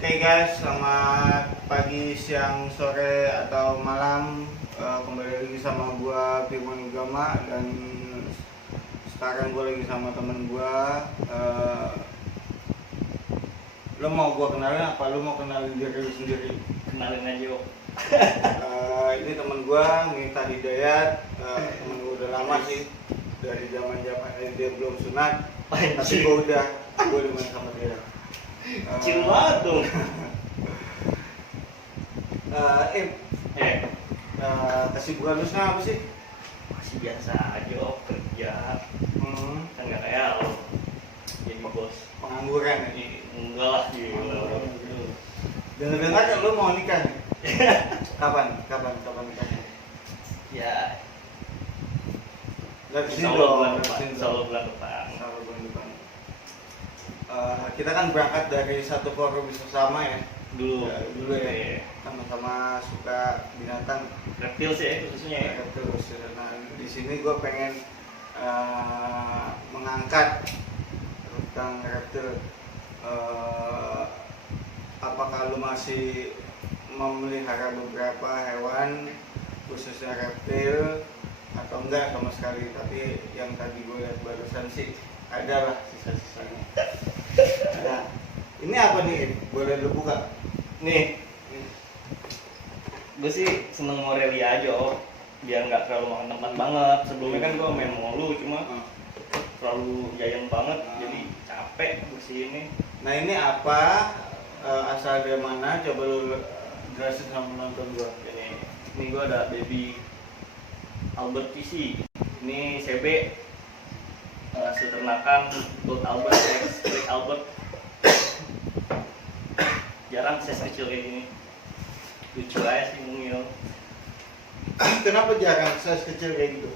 Oke guys, selamat pagi, siang, sore, atau malam. Kembali lagi sama gua Firman Gama. Dan sekarang gua lagi sama temen gua. Lo mau gua kenalin apa lo mau kenalin diri lu sendiri? Kenalin aja yuk. Ini temen gua, Miftah Hidayat. Temen gua udah lama sih, dari zaman dia belum sunat. Tapi gua udah main sama dia. Kecil banget dong. Kesibukan lu sekarang apa sih? Masih biasa aja oh, kerja. Kan gak kayak lo jadi bos Pengangguran ya? Enggak lah gila. Dengar-dengar kan lu mau nikah nih? Kapan nikahnya? Ya Gak kesini insya Allah dong, bulan depan. Insya Allah bulan depan. Kita kan berangkat dari satu forum bersama ya. Dulu Ya. Sama-sama suka binatang. reptil sih ya khususnya ya. Terus, nah di sini gue pengen mengangkat tentang reptil. Apakah lu masih memelihara beberapa hewan khususnya reptil atau enggak sama sekali? Tapi yang tadi gue lihat barusan sih ada lah sisa-sisanya. Nah, ini apa nih? Boleh lu buka? Nih gue sih seneng Morelia aja oh, biar nggak terlalu makan tempat banget. Sebelumnya kan gue main mulu cuma terlalu giant banget jadi capek bersihin. Nah ini apa? Asal dari mana? Coba lu jelasin sama penonton gua. Ini gue ada baby Albert PC. Ini CB hasil ternakan Gold Albert X Black Albert. Jarang size kecil kayak gini. Lucu aja sih mungil. Kenapa jarang size kecil kayak gitu?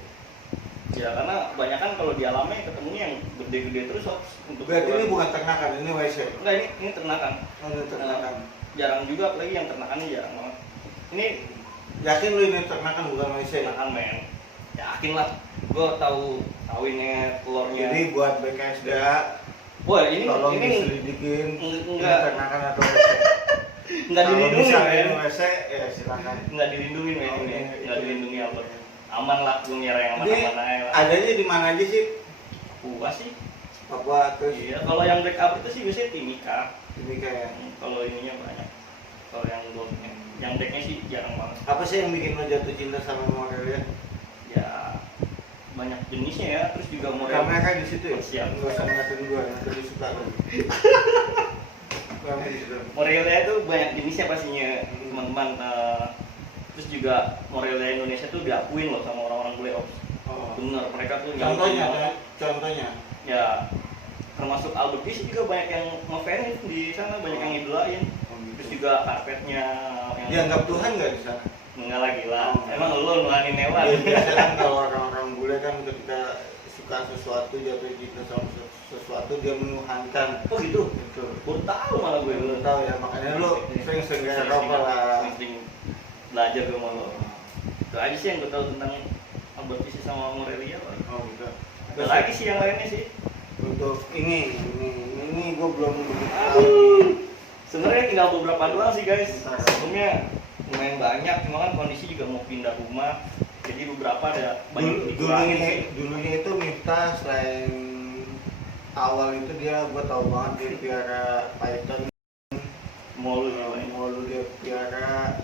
Ya karena kebanyakan kalau di alamnya ketemunya yang gede-gede terus oh, untuk Berarti ukuran. ini bukan ternakan, ini WC. Enggak, ini ternakan. Oh, ini ternakan. Jarang juga apalagi yang ternakannya jarang banget. Ini Yakin lu ini ternakan bukan WC? ternakan men. Yakin lah. Gue tahu ini telurnya. Jadi buat BKSDA, Wah, ini tolong ini diselidikin ini enggak ternakan atau WC. enggak Kalau dilindungi misalnya men. ini WC, ya silakan. Enggak dilindungi men. Oh, Ini iya. enggak dilindungi Albert. Aman lah, gue nyerah yang Ini mana-mana aja lah. adanya di mana aja sih? Papua sih. Papua terus Iya, kalau yang black up itu sih biasanya Timika. ini kayak Kalau ininya banyak. Kalau yang goldnya, yang blacknya sih jarang banget. apa sih yang bikin lo jatuh cinta sama Morelia? Ya banyak jenisnya ya, terus juga Kamera di situ ya? Siap. Nggak usah ngeliatin gua, nanti dia suka lo. Kamera di situ. Morelia itu banyak jenisnya pastinya teman-teman. Terus juga Morelia Indonesia tuh diakuin loh sama orang-orang bule ops. Oh. Bener, mereka tuh Contohnya. ya termasuk Albert Fish juga banyak yang ngefanin di sana, banyak yang ngidolain. Terus juga karpetnya yang Dianggap Tuhan nggak di sana? enggak lagi lah. Oh. Emang lu nuhanin hewan. Ya, biasanya kan kalau orang-orang bule kan ketika suka sesuatu, jatuh cinta sama sesuatu dia menuhankan. Oh gitu. Itu. Baru tahu malah gue Belum tahu ya, makanya lu sering-sering rokok lah. Sering belajar gue malu. Itu aja sih yang gue tahu tentang Albert Fish sama Morelia. Oh gitu. Ada lagi sih yang lainnya sih. Untuk ini gue belum begitu tahu. Aduh. Sebenarnya tinggal beberapa doang sih guys. Sebelumnya lumayan banyak, cuma kan kondisi juga mau pindah rumah. Jadi beberapa ada banyak dikurangin sih. Dulunya itu Miftah selain awal itu gue tahu banget dia piara python, Mall mulu dia piara,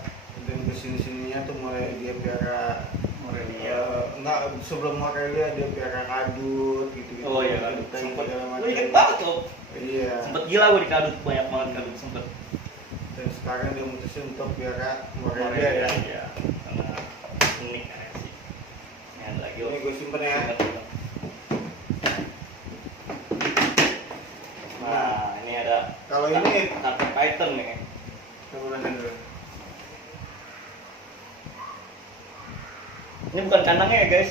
dan kesini-sininya tuh mulai dia piara Morelia. enggak, sebelum Morelia dia piara kadut gitu. Oh iya kadut. Sempet Sempet. segala macam. Lu inget banget loh. Iya. Sempet gila gue di kadut, banyak banget kadut sempet. Dan sekarang dia mutusin untuk piara Morelia Morelia ya. ya. Karena unik aja sih. Ini ada lagi. Ini gue simpen ya. Nah, ini ada Kalau ini karpet python nih. coba lihat dulu. Ini bukan kandangnya ya guys,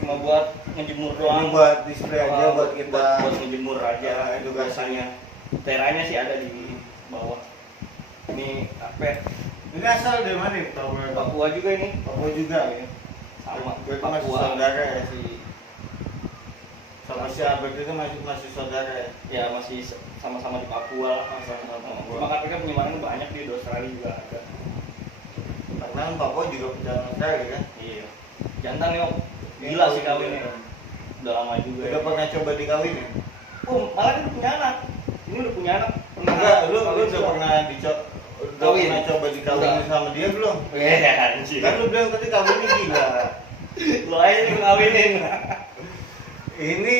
cuma buat ngejemur Ini doang. buat display aja buat kita. buat ngejemur aja. Edukasinya. Teranya sih ada di bawah. Ini karpet. Ini asal dari mana nih? Tahu nggak? Papua juga ini. Papua juga ya. Sama Gue itu masih Papua. saudara ya. Si Sama si Albert itu masih saudara ya. ya masih sama-sama di Papua. Cuma KPK penyebarannya banyak di Australia juga ada. Karena Papua juga perjalanan sekali kan. Iya. Jantan yuk, gila sih kawinnya. Udah lama juga. Udah pernah coba dikawinin? Oh, malah dia udah punya anak. Ini udah punya anak. Enggak, lu udah pernah pernah coba dikawinin sama dia belum? Anjir. Kan lu bilang tadi kawinnya gila. Lo aja yang ngawinin. Ini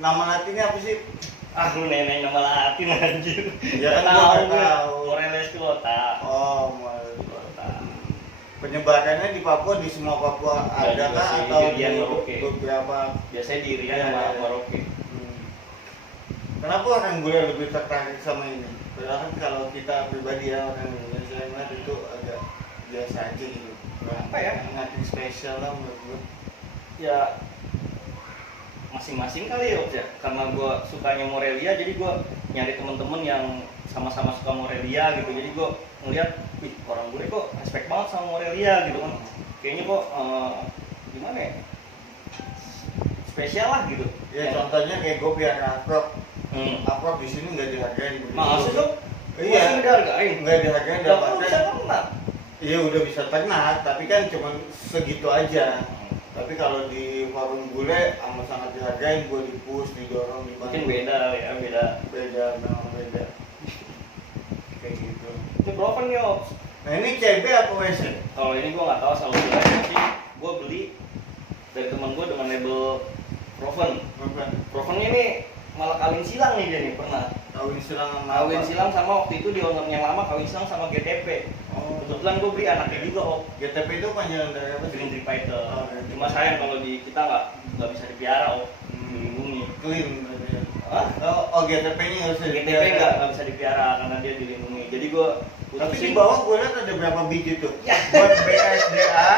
nama latinnya apa sih? Ah, lu nenek nama Latin anjir. Ya kan gua nggak tahu. Morelia Esculota. Oh, penyebarannya di Papua, di semua Papua Ya, ada juga kah sih, atau di di Irian, Merauke. beberapa? Biasanya di Irian Ya, sama ya. Merauke. Kenapa orang gue lebih tertarik sama ini? Padahal kan kalau kita pribadi ya orang Indonesia ngeliat itu agak biasa aja gitu. Apa ya? Nothing spesial lah menurut gue. Ya masing-masing kali ya, karena gue sukanya Morelia jadi gue nyari temen-temen yang sama-sama suka Morelia gitu, jadi gue ngeliat, wih orang gue kok respect banget sama Morelia gitu kan, kayaknya kok gimana ya, spesial lah gitu. Ya contohnya kayak gue piara akrab, akrab di sini nggak dihargain. Maksud dong? Iya. Masih nggak dihargain? Nggak dihargain, Udah kan dapatnya. bisa terkenal. Iya udah bisa ternak, tapi kan cuma segitu aja. Tapi kalau di forum bule amat sangat dihargain, gue di-push, didorong, dibantu. Mungkin beda ya, Beda, memang beda. Kayak gitu. Itu Proven nih Ops. Nah ini CB apa WC? Kalau ini gue nggak tahu asal usulnya sih, gue beli dari teman gue dengan label Proven. Bukan. Provennya ini malah kawin silang nih dia nih pernah. Kawin silang sama Kawin apa? silang sama waktu itu di owner yang lama kawin silang sama GTP. Oh, Kebetulan gue beli anaknya juga Op. GTP itu panjangan dari apa sih? Green Tree Python. Oh, Green Tree Cuma sayang kalau di kita nggak bisa dipiara Op. Dilindungi. Clean berarti ya. Hah? Oh GTP-nya nggak bisa GTP dipiara. nggak bisa dipiara karena dia dilindungi. Jadi gue Tapi di bawah gue lihat ada berapa biji tuh? Ya. Buat BSDA,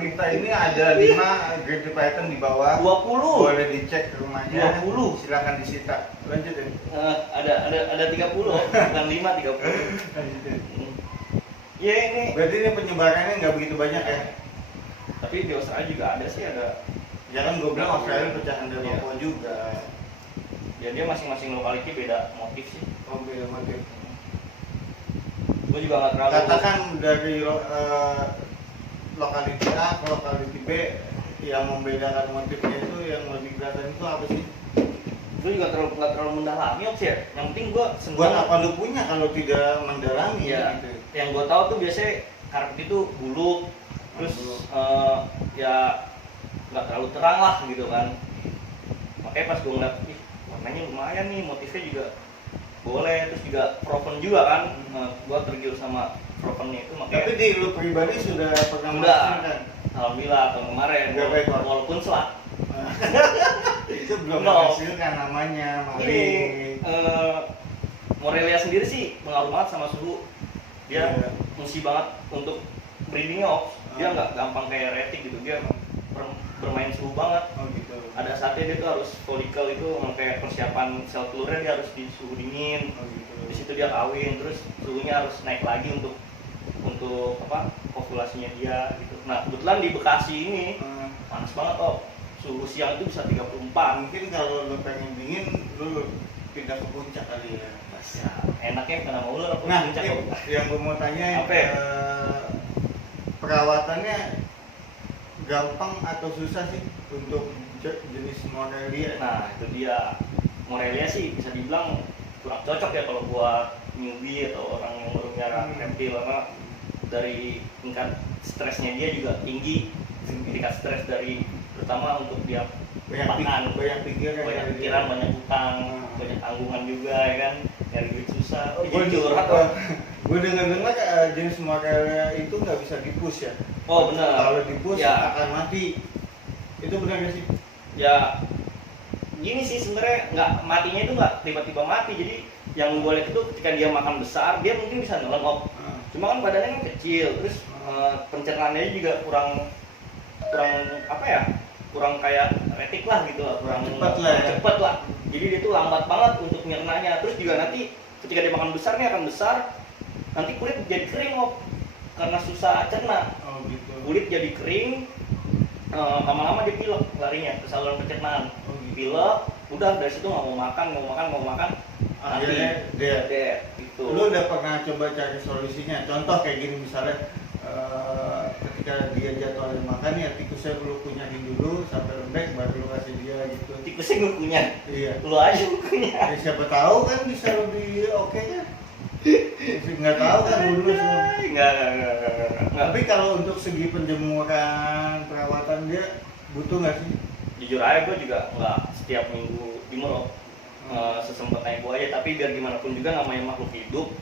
Miftah ini ada 5 Green Tree Python di bawah. 20. Boleh dicek ke rumahnya. 20. Silakan disita. Lanjutin. Ada 30 bukan 5 30. Lanjutin. Iya ini. Berarti ini penyebarannya nggak begitu banyak ya? Tapi di Australia juga ada sih, ada. Ya kan gue bilang Australia pecahan dari Iya. Papua juga. Ya dia masing-masing lokality beda motif sih. Oh beda motif. Gue juga nggak terlalu. Katakan dari lokality A ke lokality B yang membedakan motifnya itu yang lebih kelihatan itu apa sih? Gue juga nggak terlalu mendalami Ops ya. Yang penting gue seneng. Buat apa lu punya kalau tidak mendalami Iya. gitu? Yang gue tahu tuh biasanya karpet itu buluk, terus ya nggak terlalu terang lah gitu kan. Makanya pas gue ngeliat, ih warnanya lumayan nih, motifnya juga boleh, terus juga Proven juga kan. Gue tergiur sama Provennya itu makanya. Tapi di lu pribadi sudah pernah Udah. menghasilkan? Alhamdulillah tahun kemarin, Berapa ekor? walaupun selak. Itu belum No. menghasilkan namanya, Ini Morelia sendiri sih pengaruh banget sama suhu. Dia Iya. mesti banget untuk breedingnya Ops. Dia nggak gampang kayak retik gitu, dia bermain suhu banget. Oh gitu. Ada saatnya dia tuh harus folikel itu kayak persiapan sel telurnya, dia harus di suhu dingin. Oh gitu. Di situ dia kawin, terus suhunya harus naik lagi untuk apa populasinya dia gitu. Nah kebetulan di Bekasi ini panas banget suhu siang itu bisa 34. Mungkin kalau lu pengen dingin, lu pindah ke puncak kali ya. Ya, enaknya bukan sama ular apa Nah, puncak, ini Op. yang gue mau tanya, Apa ya? perawatannya gampang atau susah sih untuk jenis Morelia? Nah itu dia, Morelia sih bisa dibilang kurang cocok ya kalau buat newbie atau orang yang baru nyara reptil, karena dari tingkat stresnya dia juga tinggi, tingkat stres dari terutama untuk dia makan, banyak pikiran, banyak pikiran, banyak utang, banyak tanggungan juga ya kan, nyari duit susah. Gue Curhat. gue dengar jenis Morelia itu nggak bisa di-push ya? Oh benar. Kalau di-push Ya. akan mati. Itu benar nggak sih? Ya gini sih sebenarnya, nggak matinya itu nggak tiba-tiba mati. Jadi yang gue lihat itu ketika dia makan besar dia mungkin bisa nelen Op. Cuma kan badannya kan kecil, terus pencernaannya juga kurang apa ya, kurang kayak retik lah gitu lah, kurang cepet lah. Jadi dia tuh lambat banget untuk nyernanya. Terus juga nanti ketika dia makan besar nih akan besar, nanti kulit jadi kering Op, karena susah cerna. Oh gitu. Kulit jadi kering, lama-lama dia pilek larinya ke saluran pencernaan. Oh pilek, udah dari situ nggak mau makan, Akhirnya dia. gitu. Lu udah pernah coba cari solusinya? Contoh kayak gini misalnya, ketika dia jadwalnya makan ya tikusnya lu kunyahin dulu sampai lembek baru lu kasih dia gitu. Tikusnya gue kunyah, Iya. lu aja kunyah. Ya, siapa tahu kan bisa lebih oke kan? Nggak tahu kan dulu semua. Enggak. Tapi kalau untuk segi penjemuran perawatan dia butuh nggak sih? Jujur aja gue juga nggak setiap minggu jemur. Sesempatnya gue aja, tapi biar gimana pun juga namanya makhluk hidup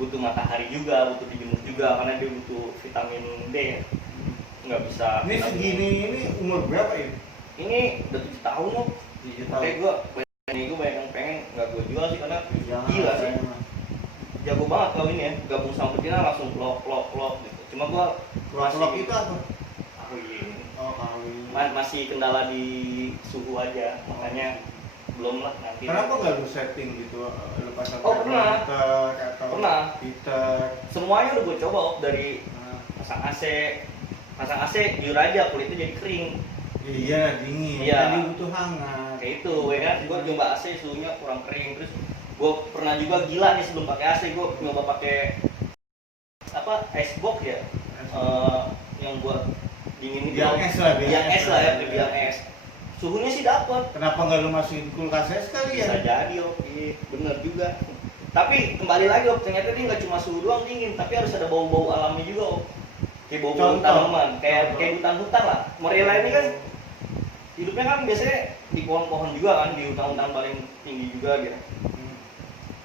butuh matahari juga, butuh dijemur juga karena dia butuh vitamin D ya. Nggak bisa. Ini segini ini umur berapa ya? Ini udah 7 tahun loh. 7 Makanya gue banyak yang pengen nggak gue jual sih karena Jangan, gila sih. jangan. Jago banget kalau ini ya, gabung sama betina langsung plok gitu. Cuma gue Klok itu apa? kawin. Oh, kawin. Masih kendala di suhu aja, makanya belum lah nanti. Kenapa nggak lu setting gitu? Lu pasang Oh, pernah. heater atau Pernah. heater? Semuanya udah gue coba dari Nah, pasang AC jujur aja kulitnya jadi kering iya dingin. Iya. Tadi butuh hangat. kayak itu ya kan. Gue coba AC suhunya kurang kering, terus gue pernah juga gila nih sebelum pakai AC gue nyoba pakai apa icebox ya. Yang buat dingin itu Biang es lah, biang es lah ya, biang es. Suhunya sih dapet. Kenapa nggak lu masukin kulkas es kali ya? Bisa jadi oke, bener juga. Tapi kembali lagi Op, ternyata dia nggak cuma suhu doang dingin, tapi harus ada bau-bau alamnya juga Op. Kayak bau-bau Contoh. tanaman, kayak hutan-hutan lah. Morella ini kan hidupnya kan biasanya di pohon-pohon juga kan, di hutan-hutan paling tinggi juga gitu.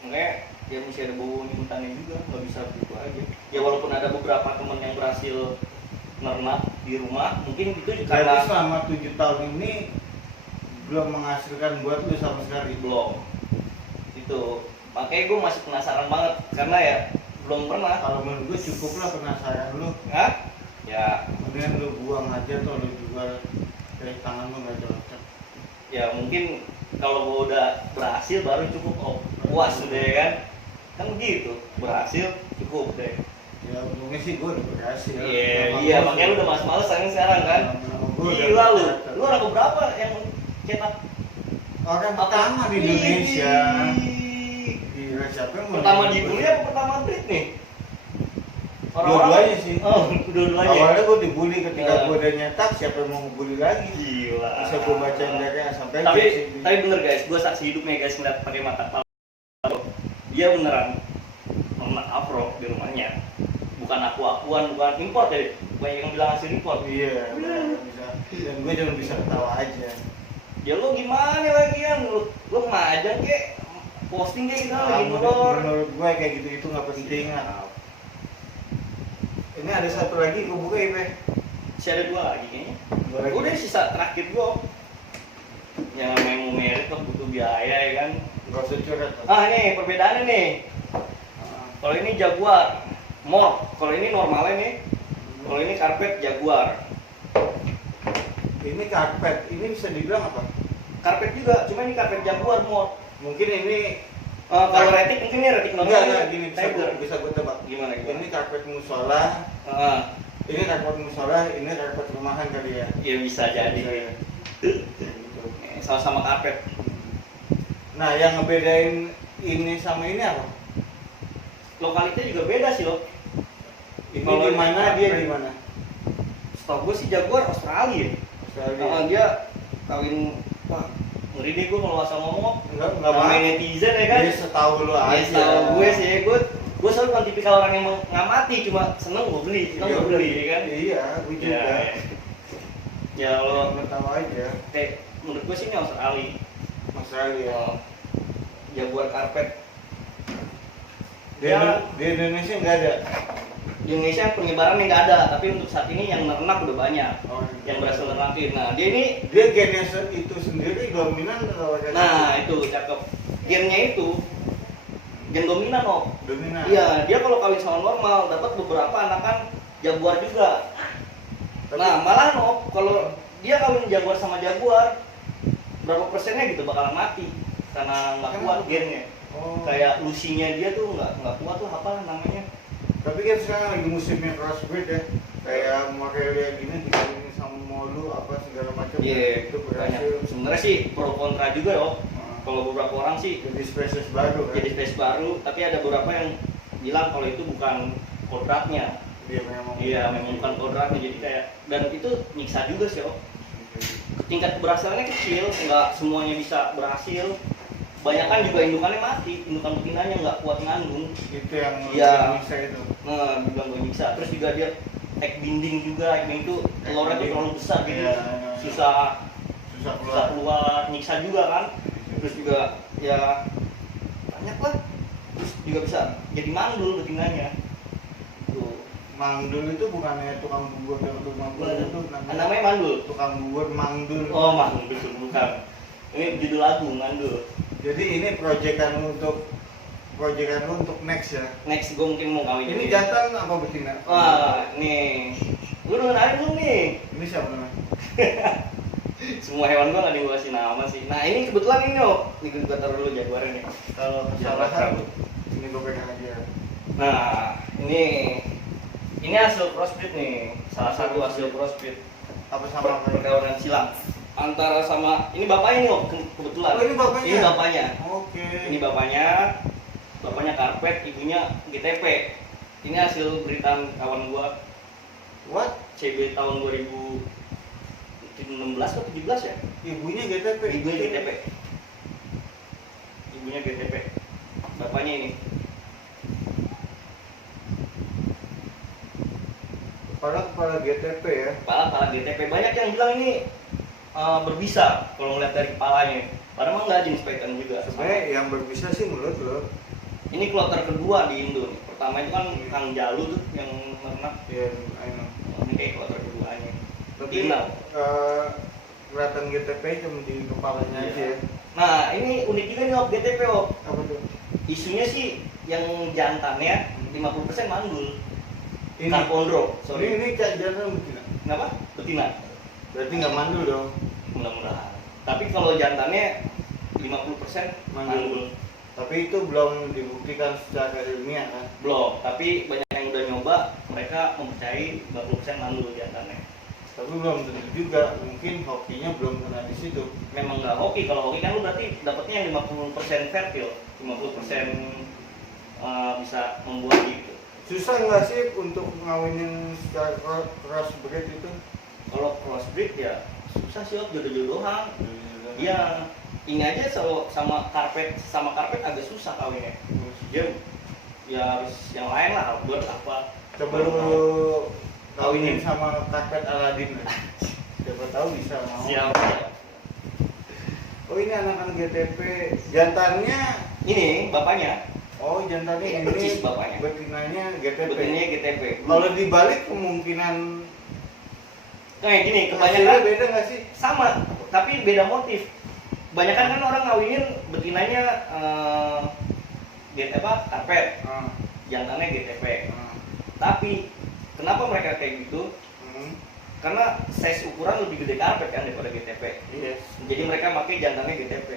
Makanya dia mesti ada bau hutannya juga, nggak bisa begitu aja. Ya walaupun ada beberapa temen yang berhasil nernak di rumah, mungkin itu Jadi karena selama 7 tahun ini belum menghasilkan buat lu sama sekali. belum. Itu makanya gue masih penasaran banget karena ya belum pernah. Kalau menurut gue cukup lah penasaran lu. Hah? Ya, Kemudian lu buang aja tuh lu jual dari tangan lu nggak cocok. ya mungkin kalau gue udah berhasil baru cukup puas udah ya kan. Kan begitu, berhasil cukup deh. Ya untungnya sih gue udah berhasil. Iya, makanya lu udah males-malesan sekarang kan. Gila lu. Lu orang keberapa yang cetak? Orang pertama di Indonesia. Wih. Gila, siapa yang mau Pertama di dibully apa pertama breed nih? Dua-duanya sih. Oh, dua-duanya. Awalnya gue dibully ketika Ya. gue udah nyetak, siapa yang mau ngebully lagi? Gila. Bisa gue bacain dari A sampai Z Tapi sih. bener guys, gue saksi hidupnya guys ngeliat pakai mata kepala. Dia beneran menak afro di rumahnya. Bukan aku-akuan, bukan import ya. Banyak yang bilang hasil import. Iya, bisa. Dan gue cuma bisa ketawa aja. Ya lu gimana lagi kan? Lu majang kek, posting kayak gitu lagi molor. Menurut gue kayak gitu itu nggak penting lah. Ini ada satu lagi gue buka ya, Pe. Masih ada 2 lagi kayaknya. Dua lagi. Udah sisa terakhir gue. Yang namanya mau merit tuh butuh biaya ya kan. Nggak usah curhat. Nih perbedaannya nih. Kalau ini Jaguar, Morph. Kalau ini normalnya nih. Kalau ini karpet Jaguar. Ini karpet, ini bisa dibilang apa? Karpet juga, cuma ini karpet Jaguar Morph. Mungkin ini Kalau retik mungkin ini retik normal. enggak gini Tiger. bisa gue tebak. Gimana gimana? Ini karpet musola, Heeh. ini karpet musola, ini karpet rumahan kali ya. Ya bisa jadi. Gitu. Sama-sama karpet. Nah, yang ngebedain ini sama ini apa? Lokalitasnya juga beda sih loh. Ini Kalau di mana ini dia karpet. di mana? Setahu gue sih Jaguar Australia. Australia. Dia kawin, wah ngeri deh gue kalau asal ngomong. Enggak Namanya apa. netizen ya kan. Dia setahu lu aja. Ya setahu gue sih, gue selalu bukan tipikal orang yang ngamati, cuma seneng gue beli, Iya, gue beli ya kan. Iya, gue juga. Ya lo Lu tahu aja. kayak menurut gue sih ini Australia. Australia. Jaguar karpet. Di, Ya. di Indonesia nggak ada. Di Indonesia penyebarannya nggak ada, tapi untuk saat ini yang ternak udah banyak. Oh, Yang berhasil ternakin. Nah dia ini, dia gennya itu sendiri dominan atau ada? nah itu cakep. Gennya itu gen dominan oh. Dominan. Iya, dia kalau kawin sama normal dapat beberapa anakan Jaguar juga. Tapi- Nah, malah no, kalau dia kawin Jaguar sama Jaguar, berapa persennya gitu bakalan mati karena nggak kuat gennya. Oh. Kayak lusinya dia tuh nggak kuat tuh apa namanya? Tapi kan sekarang lagi musimnya crossbreed ya. Kayak Morelia gini dikawinin sama lu apa segala macam. Iya, Itu banyak. berhasil. Sebenarnya sih pro kontra juga loh. Nah, Kalau beberapa orang sih jadi spesies baru kan. jadi space baru, tapi ada beberapa yang bilang kalau itu bukan kodratnya. Dia memang. Iya, memang bukan kodratnya. Jadi kayak dan itu nyiksa juga sih, oh. Tingkat keberhasilannya kecil, nggak semuanya bisa berhasil. Banyak kan juga indukannya mati, indukan betinanya nggak kuat ngandung. Itu yang Iya. bisa itu. Nah, bilang gue nyiksa. Terus juga dia egg binding juga, egg binding itu telurnya tuh terlalu besar gitu, Iya, susah susah susah keluar, nyiksa juga kan. Terus juga ya banyak lah. Terus juga bisa jadi mandul betinanya. Tuh. Mangdul itu bukannya tukang bubur yang tukang bubur itu Namanya mandul. tukang bubur mangdul. Oh, mandul bukan. Ini judul lagu mandul. Jadi ini proyekan lu untuk next ya. Next gue mungkin mau kawin. Ini jantan apa betina? Wah, nih. Lu denger aja belum nih? Ini siapa namanya? Semua hewan gua nggak ada yang gua kasih nama sih. Nah, ini kebetulan ini oh. Ini gua taruh dulu jaguarnya nih. Kalau kesalahan ini gue pegang aja. Nah, ini hasil crossbreed nih. Salah satu hasil crossbreed Apa sama kayak? perkawinan silang antara sama ini bapaknya nih oh, kebetulan. Oh, ini bapaknya. Ini bapaknya. Oke. Ini bapaknya. Bapaknya karpet, ibunya GTP. Ini hasil beritaan kawan gua. What? CB tahun 2016 atau 17 ya? Ibunya GTP. Ibunya GTP. Ibunya GTP. Bapaknya ini. Kepala GTP ya. Kepala GTP. Banyak yang bilang ini berbisa kalau ngeliat dari kepalanya. Padahal mah nggak jenis python juga. Sebenarnya yang berbisa sih menurut lo. Ini kloter kedua di Indo nih. Pertama itu kan Kang Jalu tuh yang ternak. Ya, I know. Ini kayak kloter keduanya. Tapi Tinggal. kelihatan GTP cuma di kepalanya Iya. aja ya. Nah, ini unik juga nih Op, GTP Op. Apa tuh? Isunya sih yang jantannya 50% mandul. Ini. Carpondro, sorry. Ini kayak jantan betina. Kenapa? Betina. Berarti nggak mandul dong. Mudah-mudahan. Tapi kalau jantannya 50% mandul. Tapi itu belum dibuktikan secara ilmiah kan. Belum, tapi banyak yang udah nyoba, mereka mempercayai 50% mandul jantannya. Tapi belum tentu juga, mungkin hokinya belum kena di situ. Memang nggak hoki, kalau hoki kan lu berarti dapatnya yang 50% fertil, 50% bisa membuat gitu. Susah nggak sih untuk ngawinin secara crossbreed itu? Kalau crossbreed ya susah sih, jodoh-jodohan. Iya, ini aja sama karpet agak susah kawinnya. Dia ya harus yang lain lah, outdoor apa. Coba lu kawinin sama karpet Aladin. Siapa tahu bisa mau. Siap. Oh ini anakan GTP, jantannya Ini bapaknya, oh jantannya ini, percis bapaknya. betinanya GTP. betinanya GTP. Kalau dibalik kemungkinan Kayak gini, hasilnya kebanyakan beda nggak sih? sama, tapi beda motif. Kebanyakan kan orang ngawinin betinanya karpet, jantannya GTP. Tapi kenapa mereka kayak gitu? Karena size ukuran lebih gede karpet kan daripada GTP. Yes. Jadi mereka pakai jantannya GTP.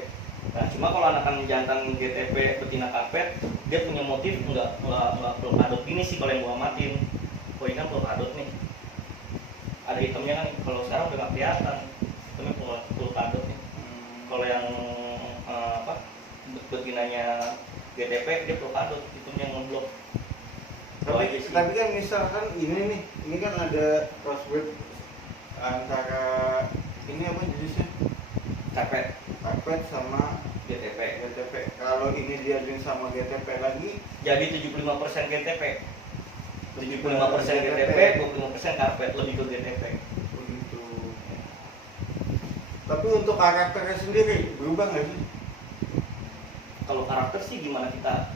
Nah, cuma kalau anakan jantan GTP betina karpet, dia punya motif nggak pelukadot ini sih kalau yang gua amatin. Oh ini kan pelukadot nih. Ada hitamnya kan, kalau sekarang udah nggak kelihatan. Hitamnya pelukadot nih. Kalau yang betinanya GTP dia pelukadot, hitamnya ngeblok. Tapi kan misalkan ini kan ada crossbreed antara ini apa jenisnya? Karpet sama GTP. Kalau ini diaduin sama GTP lagi, Jadi 75% GTP. 75% GTP, 25% karpet, lebih ke GTP. begitu. Tapi untuk karakternya sendiri berubah nggak sih? Kalau karakter sih gimana kita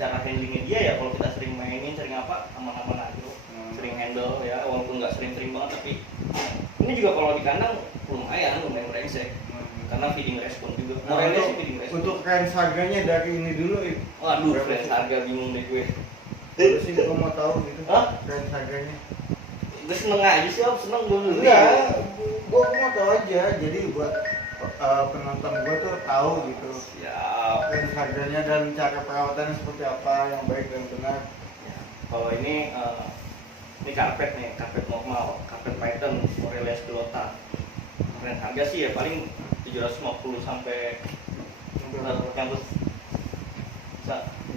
cara handlingnya dia ya, kalau kita sering mainin, sering apa, aman-aman aja loh. Sering handle ya, walaupun nggak sering banget, tapi ini juga kalau di kandang lumayan brengsek. Karena feeding respon juga. Morelnya sih feeding respon. Untuk range harganya dari ini dulu itu. Waduh, berapa range sih? harga bingung deh gue. Terus sih gue mau tahu gitu. Hah? Range harganya. Gue seneng aja sih, seneng gue dulu. Enggak, gue mau tahu aja. Jadi buat penonton gue tuh tahu gitu. Siap. Range harganya dan cara perawatannya seperti apa yang baik dan benar. Ya, kalau ini Ini karpet nih, karpet normal, karpet Python, Morelia Pilota. Kemarin harga sih ya paling 750 sampai yang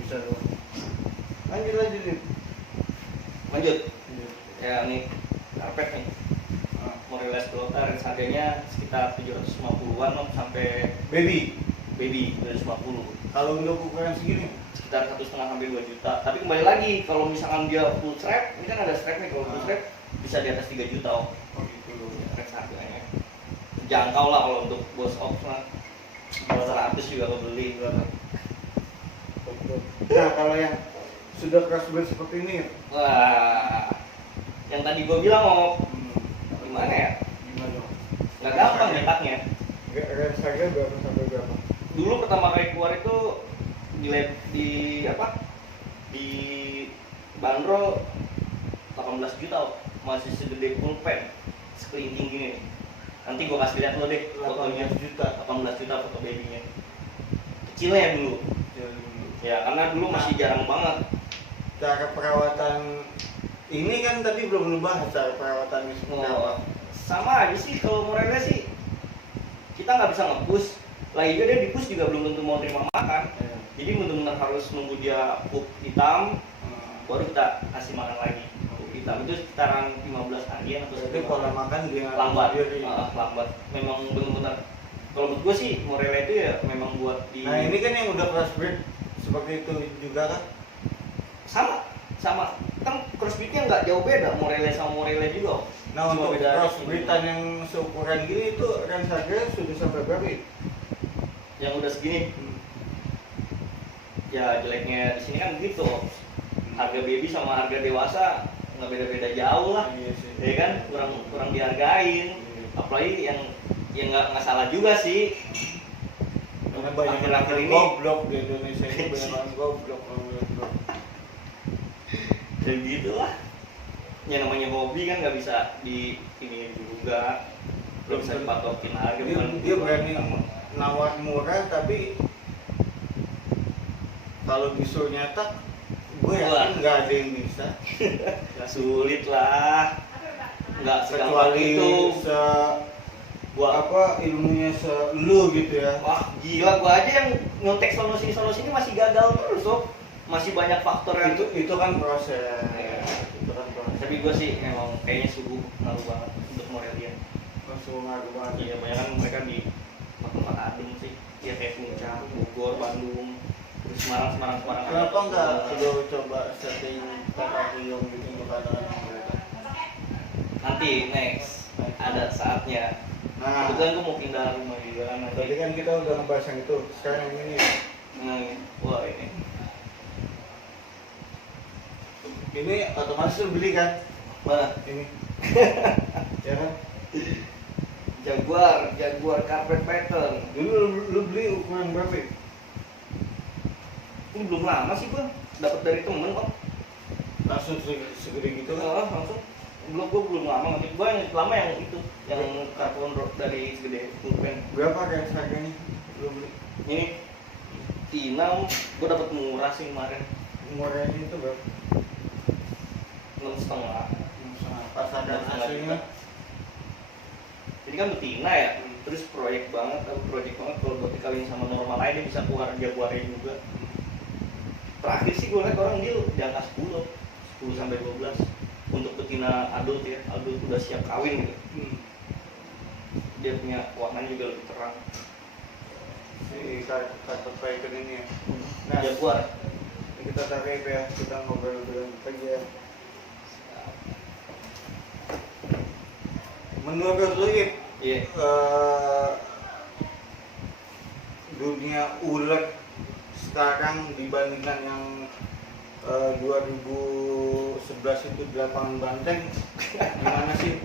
bisa dong. Lanjut nih. Lanjut. Ya nih karpet nih. Morelia Pilota range harganya sekitar 750-an sampai baby 750. Kalau untuk ukuran segini Sekitar 1,5 sampai 2 juta. Tapi kembali lagi kalau misalkan dia full strap, ini kan ada strapnya, kalau full strap bisa di atas 3 juta. oh gitu. Range harganya jangkau lah kalau untuk bos off lah. 200 juga aku beli. Nah kalau yang sudah crossbreed seperti ini, Wah, yang tadi gue bilang mau gimana ya? gimana? Nggak gampang nyetaknya. Range harga berapa sampai berapa? Dulu pertama kali keluar itu di apa? Di bandrol 18 juta, masih segede pulpen, sekelinting gini. Nanti gue kasih lihat lo deh fotonya. 18 juta. 18 juta foto babynya. Kecilnya dulu. Ya karena dulu masih jarang banget. Cara perawatan ini kan tadi belum bahas cara perawatannya seperti apa. Sama aja sih kalau Morelia sih kita nggak bisa nge-push. Lagi juga dia di-push juga belum tentu mau terima makan. Jadi benar-benar harus nunggu dia pup hitam, baru kita kasih makan lagi. Pup hitam itu sekitaran 15 harian atau Jadi pola makan dia lambat. dia- Lambat. Memang benar-benar. Kalau menurut gue sih Morelia itu ya memang buat di. Nah ini kan yang udah crossbreed seperti itu juga kan? sama kan crossbreednya nggak jauh beda Morelia sama Morelia juga. Nah Cuma untuk beda crossbreedan yang seukuran gini itu range harganya sudah sampai berapa? yang udah segini ya jeleknya di sini kan gitu, harga baby sama harga dewasa nggak beda-beda jauh lah. Iya sih. Ya kan kurang dihargain. Apalagi yang nggak salah juga sih, Karena banyak akhir-akhir ini goblok di Indonesia ini banyak orang goblok. dan gitu lah. Yang namanya hobi kan nggak bisa di ini juga, belum bisa dipatokin harga. Dia berani nawar murah tapi kalau disuruh nyetak gue yakin nggak ada yang bisa. Nggak sulit lah, nggak segampang Kecuali itu. Gua apa ilmunya lu gitu ya. Wah gila, gua aja yang nyontek sono sini masih gagal terus tuh. Masih banyak faktor yang Itu kan proses. Ya. Itu kan proses. Tapi gua sih emang kayaknya suhu ngaruh banget untuk Morelia. Langsung ngaruh banget. Iya, banyak kan mereka di tempat adem sih. Ya kayak Puncak, Bogor, Bandung, terus Semarang. Kenapa enggak lu coba setting terrarium gitu untuk anak-anak mereka? Nanti next ada saatnya. Nah, Kebetulan gua mau pindah rumah juga kan nanti. tadi kan kita udah ngebahas yang itu. Sekarang yang ini. Wah ini. Ini otomatis lu beli kan? Mana? Ini. Ya kan? Jaguar carpet pattern. Dulu lu beli ukuran berapa? Ya? Ini belum lama sih gua dapat dari temen kok. Langsung segede gitu kan? Langsung belum lama ngambil. Gua yang lama yang itu, yang karbon dari segede pulpen. Berapa kayak harganya? Lu beli? Ini T6 gua dapat murah sih kemarin, Umurnya itu berapa? 6,5. Pasaran aslinya. Jadi kan betina ya, terus project banget kalau buat dikaliin sama normal lain dia bisa keluar jaguarnya juga. Terakhir sih gue lihat orang deal di angka 10 sampai 12 untuk betina adult ya, adult udah siap kawin gitu. Dia punya warnanya juga lebih terang. Si karpet Python ini ya. Nah, jaguar. Kita tarik ya, kita ngobrol dengan lagi ya. Menurut lu ya, Iya. Dunia ulet sekarang dibandingkan yang 2011 itu di lapangan Banteng gimana sih?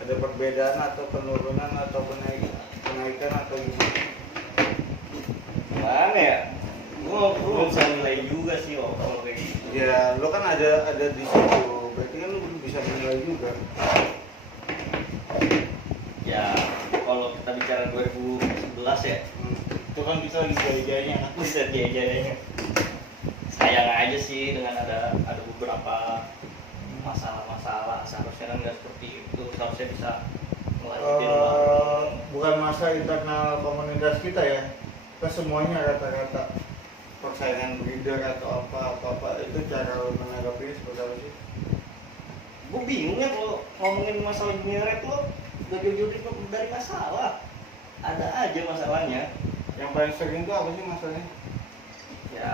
Ada perbedaan atau penurunan atau kenaikan atau gimana? Gimana ya? Gua belum bisa nilai juga sih kalau kayak gitu. Ya, lo kan ada di situ, berarti kan lo bisa menilai juga. Ya, kalau kita bicara 2011 ya, Itu kan kita di jaya-jayanya kan. bisa dia sayang aja sih dengan ada beberapa masalah-masalah, seharusnya kan nggak seperti itu, seharusnya bisa melanjutin bukan masa internal komunitas kita ya, kita semuanya rata-rata persaingan breeder atau apa itu cara lo menanggapi seperti apa sih? Gue bingung ya kalau ngomongin masalah dunia rap lo gak jauh-jauh dari masalah, ada aja masalahnya. Yang paling sering itu apa sih masalahnya? Ya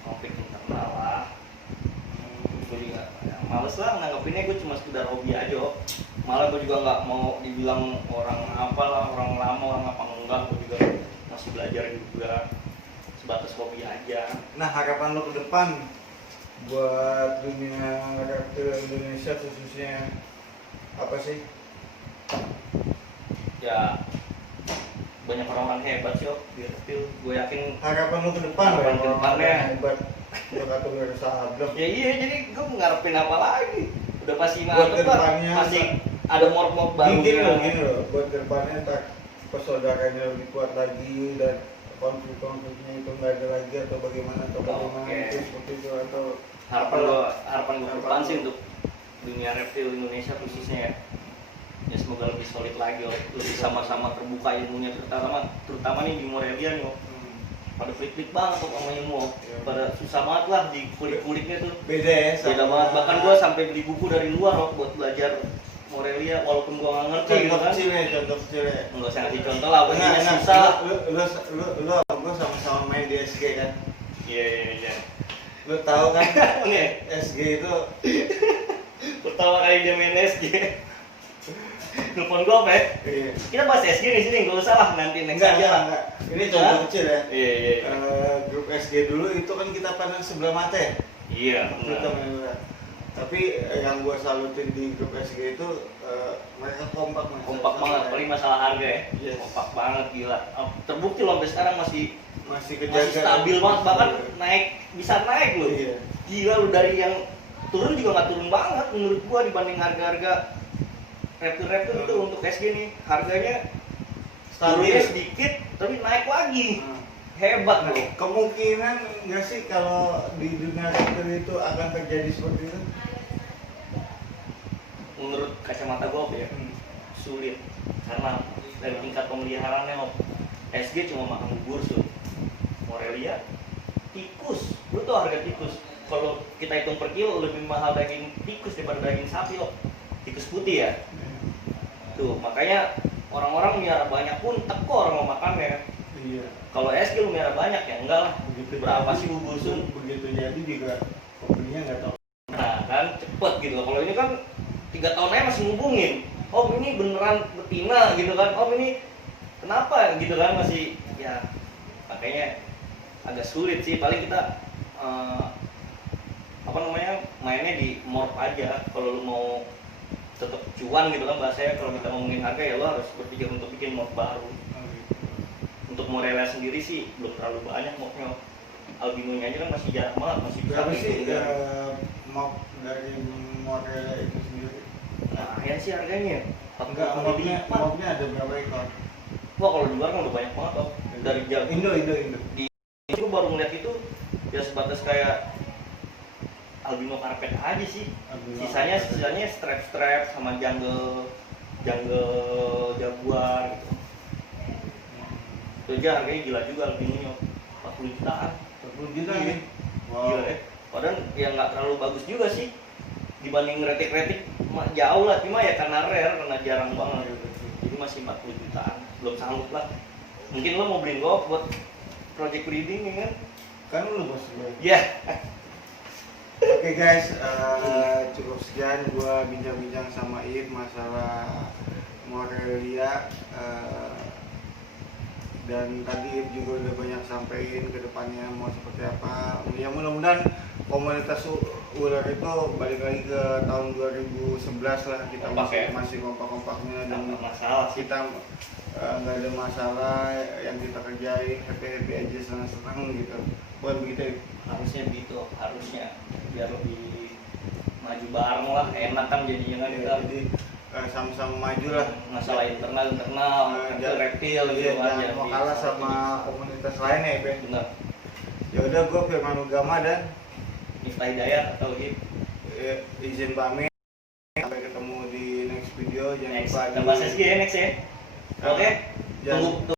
konflik internal lah. Gue juga males lah nanggapinnya, gue cuma sekedar hobi aja. Malah gue juga nggak mau dibilang orang apalah, orang lama, orang apa enggak. Gue juga masih belajar juga, sebatas hobi aja. Nah, harapan lo ke depan buat dunia reptil Indonesia khususnya apa sih? Ya banyak orang-orang hebat sih di reptil. Gue yakin Harapan lo ke depan harapan ya, ke depannya hebat. Udah kata gue sahabat. ya iya, jadi gue ngarepin apa lagi, udah pasti Buat ngarep lah, kedepannya, pasti ada mort-mort baru. Gini loh, buat kedepannya ntar persaudaranya lebih kuat lagi dan konflik-konfliknya itu nggak ada lagi atau bagaimana Oke. itu seperti itu atau harapan gue ke depan sih untuk dunia reptil Indonesia khususnya ya semoga lebih solid lagi, lebih sama-sama terbuka ilmunya, terutama nih di Morelia nih. Pada klik-klik banget kok sama ilmu, pada susah banget lah di kulik-kuliknya tuh. beda Banget, bahkan gue sampai beli buku dari luar loh buat belajar Morelia, walaupun gue nggak ngerti gitu kan. contoh kecil ya. Nggak usah ngasih contoh lah, begini susah. Lu sama sama main di SG kan? Iya. Lu tahu kan Nih, SG itu pertama kali dia main SG. Telepon gue apa ya? iya. Kita bahas SG di sini, nggak usah lah, nanti next aja lah. Enggak. Ini contoh kecil ya. Iya. Grup SG dulu itu kan kita pandang sebelah mata ya. Iya, Kita main bola. Tapi yang gua salutin di grup SG itu mereka kompak banget, paling masalah harga ya. Yes. Kompak banget, gila. Terbukti loh sampai sekarang masih kejaga stabil banget, bahkan Iya. bisa naik loh. Iya. Gila lu, dari yang turun juga nggak turun banget menurut gua dibanding harga-harga reptil itu untuk SG nih. Harganya turunnya sedikit tapi naik lagi. Hebat Nah, loh. kemungkinan nggak sih kalau di dunia reptil itu akan terjadi seperti itu? Menurut kacamata gua ya sulit, karena dari tingkat pemeliharaannya SG cuma makan bubur sun. Morelia tikus, lu tau harga tikus kalau kita hitung per kilo lebih mahal daging tikus daripada daging sapi loh. Tikus putih ya tuh, makanya orang-orang miara banyak pun tekor mau makannya. Iya. Kalau SG lu miara banyak ya enggak lah, Begitu berapa jadi, sih bubur sun? begitu jadi juga pembelinya nggak tahu. Nah kan cepet gitu loh. Kalau ini kan 3 tahun aja masih ngubungin, oh ini beneran betina gitu kan, oh ini kenapa gitu kan, masih ya. Makanya agak sulit sih, paling kita mainnya di morph aja. Kalau lu mau tetap cuan gitu kan bahasanya, kalau kita ngomongin harga ya lo harus berpikir untuk bikin morph baru. Untuk Morelia sendiri sih belum terlalu banyak morphnya, albinonya aja kan masih jarang banget, masih bisa Berapa sih dihitung jari. mop dari Morelia itu sendiri? Nah, ya sih harganya 40 Enggak, kali mopnya lipat. ada berapa ekor? Wah kalau di luar kan udah banyak banget loh. Dari jam Indo. itu baru ngeliat itu ya sebatas kayak albino karpet aja sih. Sisanya strap sama jungle jaguar gitu. Itu aja harganya gila juga albinonya, 40 jutaan. 40 juta Iya. ya? Gila ya. Padahal ya nggak terlalu bagus juga sih dibanding retik-retik, jauh lah, cuma ya karena rare, karena jarang banget. Jadi masih 40 jutaan, belum sanggup lah. Mungkin lo mau beliin gua buat project breeding ya kan? Kan lu bos gue. Iya. Oke guys, cukup sekian gua bincang-bincang sama Ip masalah Morelia. Dan tadi Ip juga udah banyak sampaikan ke depannya mau seperti apa. Ya mudah-mudahan komunitas ular itu balik lagi ke tahun 2011 lah, kita Kompak ya? masih kompak-kompaknya dan Nggak masalah sih. kita nggak ada masalah yang kita kerjain, happy aja, senang-senang gitu. Bukan begitu ya? Harusnya begitu, harusnya biar lebih maju bareng lah, enak kan jadinya kan kita. Jadi sama-sama maju lah. Masalah internal reptil gitu Iya, kan, jangan mau kalah sama komunitas lain ya, Ben. benar. Ya udah, gue Firman Ugama dan Miftah Hidayat atau Hip. izin pamit. next lupa kita bahas SG ya next ya. Oke. Jangan- Tunggu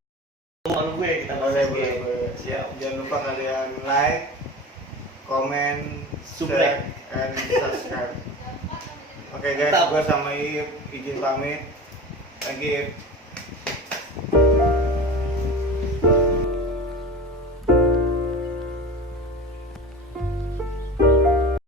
malu gue kita bahas Boleh, SG. boleh, boleh. Siap. Jangan lupa kalian like, comment, Subscribe. share, and subscribe. Oke guys, Mantap. gue sama Iip izin pamit. Thank you, Iip.